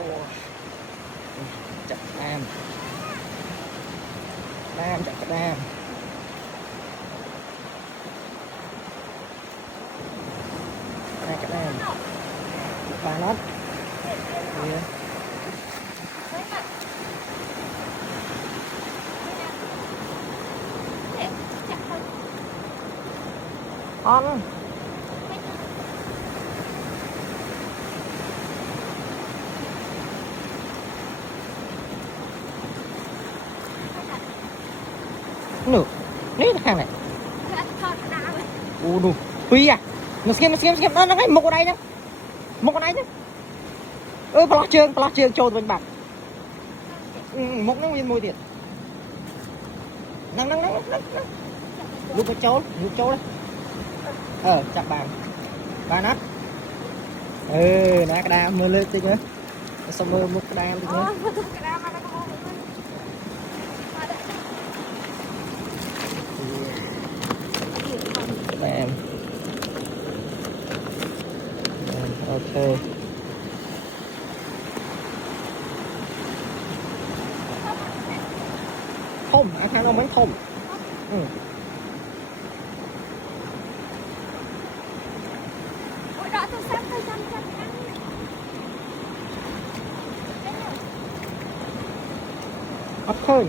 Ồ. Chặt đam chặt đam chặt đam ba nốt on nửa nít hàng này đủ phi à nó xem nó cái một con này nhá một con này nhá plot trường trôi bên bạn một nó nguyên môi tiền năng lúc cái trâu đấy chặt bàn ba nát nát cái đam mưa lên tí nữa xong mưa một cái đam tí nữa đam ok thôm ăn ông bánh thôm hấp khơi